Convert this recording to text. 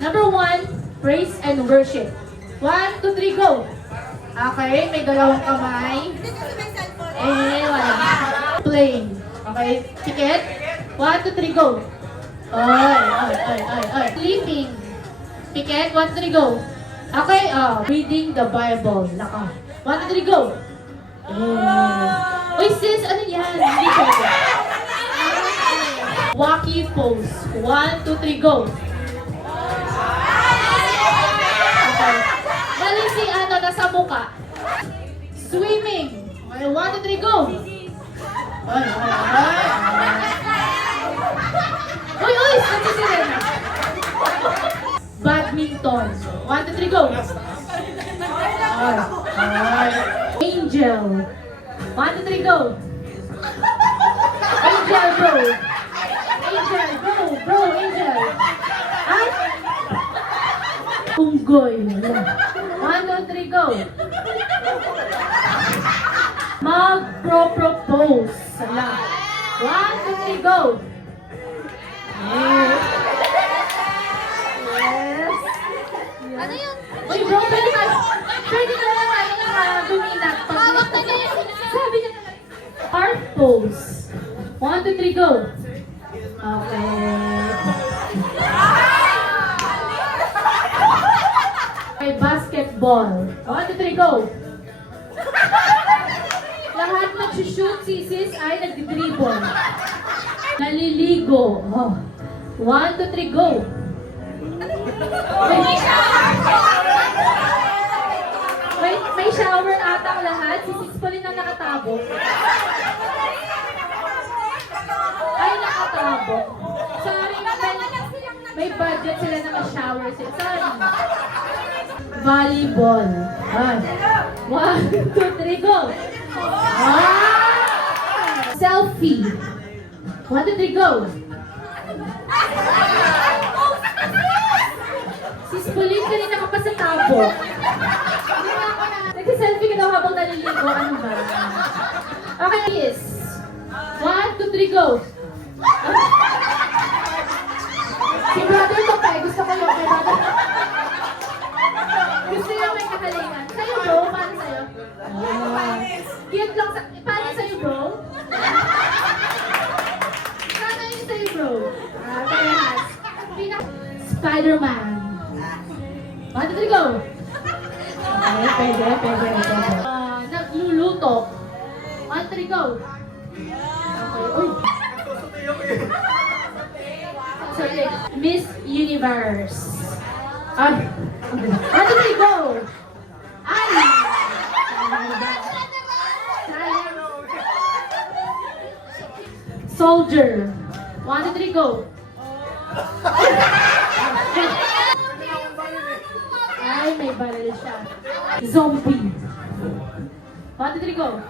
Number 1, praise and worship. 1, 2, 3, go! Okay, may dalawang kamay. Wala. Playing. Okay, ticket. 1, 2, 3, go! Ay. Sleeping. Ticket, 1, 2, 3, go! Okay, reading the Bible. Laka. 1, 2, 3, go! Uy sis, ano yan? Hindi pwede. Wacky pose. 1, 2, 3, go! Okay. Galing si ano, nasa muka. Swimming. Okay, 1, 2, 3, go! Ay. Uy! Ano si Rena? Badminton. 1, 2, 3, go! Ay. Angel. 1, 2, 3, go! Angel, bro! Angel, bro! Angel! Ay! Unggoy. 1, 2, 3, go! Mag-propose. Sala. 1, 2, 3, go! Yes. Ano yun? Uy, bro, pwede na tayo duminat. Hawak na niya yung Sabi niya naman. Heart pose. 1, 2, 3, go! Okay. Okay, basketball. 1, 2, 3, go! Lahat nag-shoot, sis ay nag-dribble. Naliligo. 1, 2, 3, go! May shower atang lahat. Si sis pa rin na nakatabo. Ay, nakatabo. Sorry, may budget sila na ma-shower. Sorry. Volleyball. 1, 2, 3, go! Selfie. 1, 2, 3, go! Sis Pauline, kanina ka pa sa tabo. Nag-selfie ka daw habang naliligo. Ano ba? Okay, kiss. 1, 2, 3, go! Si brother ko pa, gusto ko yung kay brother. Gusto yung may kakalingan. Sa'yo, bro? Paano sa'yo? Cute lang sa... Paano sa'yo, bro? Paano yun sa'yo, bro? Parehas. Spider-Man. 1, 2, 3, go! Okay, pwede. Nagluluto. 1, 2, 3, go! Okay, uy! Sorry, Miss Universe. Ay! 1, 2, 3, go! Ay! Soldier. 1, 2, 3, go! Ay, may baril siya. Zombie. 1, 2, 3, go!